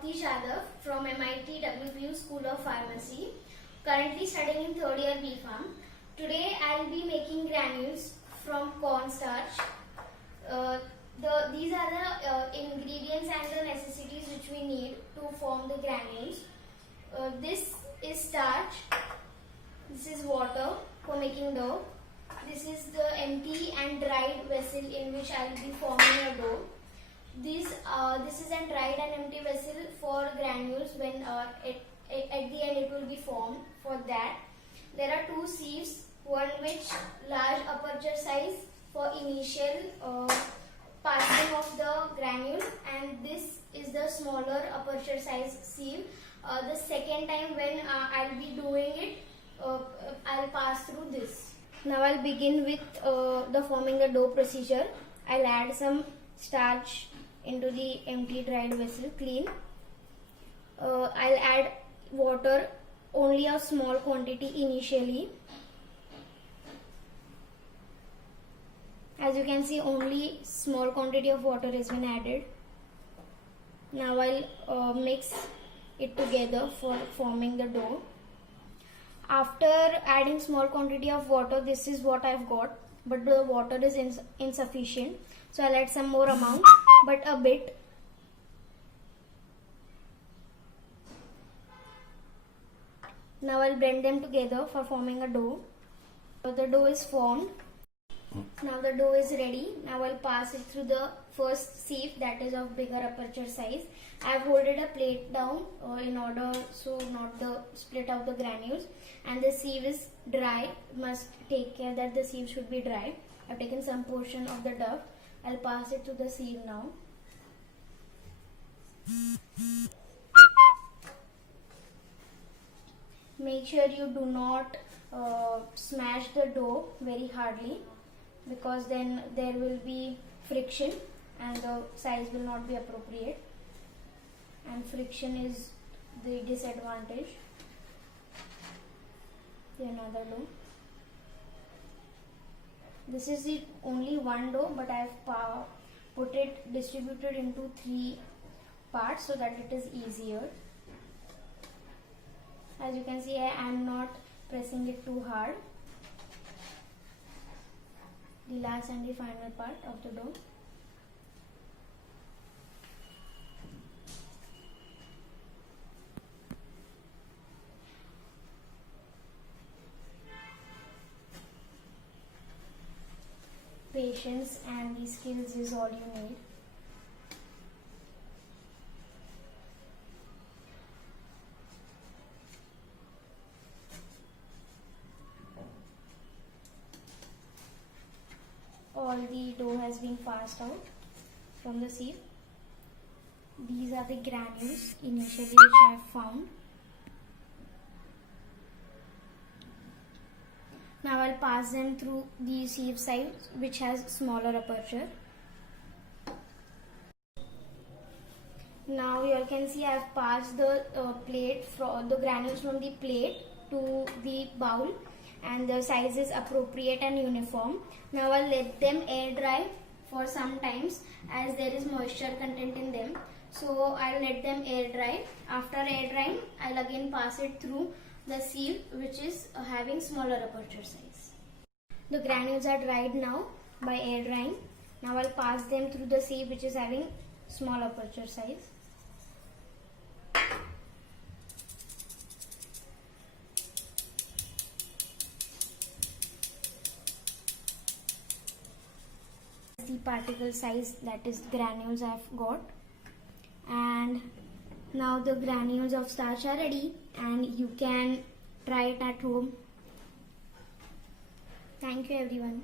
Avtish Yadav from MIT WPU School of Pharmacy, currently studying in third year B.Pharm. Today I will be making granules from cornstarch. These are the ingredients and the necessities which we need to form the granules. This is starch, this is water for making dough, this is the empty and dried vessel in which I will be forming a dough. This is a dried and empty vessel for granules when at the end it will be formed. For that there are two sieves, one which large aperture size for initial passing of the granule, and this is the smaller aperture size sieve. The second time when I will be doing it, I will pass through this. Now I will begin with the forming the dough procedure. I will add some starch into the empty dried vessel, clean. I'll add water, only a small quantity initially. As you can see, only small quantity of water has been added. Now I'll mix it together for forming the dough. After adding small quantity of water, this is what I've got, but the water is insufficient, so I'll add some more amount, but a bit. Now I'll blend them together for forming a dough. So the dough is formed. Now the dough is ready. Now I'll pass it through the first sieve, that is of bigger aperture size. I've holded a plate down in order so not to split out the granules, and the sieve is dry. Must take care that the sieve should be dry. I've taken some portion of the dough. I'll pass it to the sieve now. Make sure you do not smash the dough very hardly, because then there will be friction and the size will not be appropriate, and friction is the disadvantage. Another dough. This is the only one dough, but I have put it distributed into 3 parts so that it is easier. As you can see, I am not pressing it too hard. The last and the final part of the dough. Patience and the skills is all you need. All the dough has been passed out from the sieve. These are the granules initially which I have found. Now I'll pass them through the sieve side which has smaller aperture. Now you can see I have passed the the granules from the plate to the bowl, and the size is appropriate and uniform. Now I'll let them air dry for some times, as there is moisture content in them. So I'll let them air dry. After air drying, I'll again pass it through the sieve which is having smaller aperture size. The granules are dried now by air drying. Now I'll pass them through the sieve which is having small aperture size. The particle size, that is granules I've got, and now the granules of starch are ready and you can try it at home. Thank you everyone.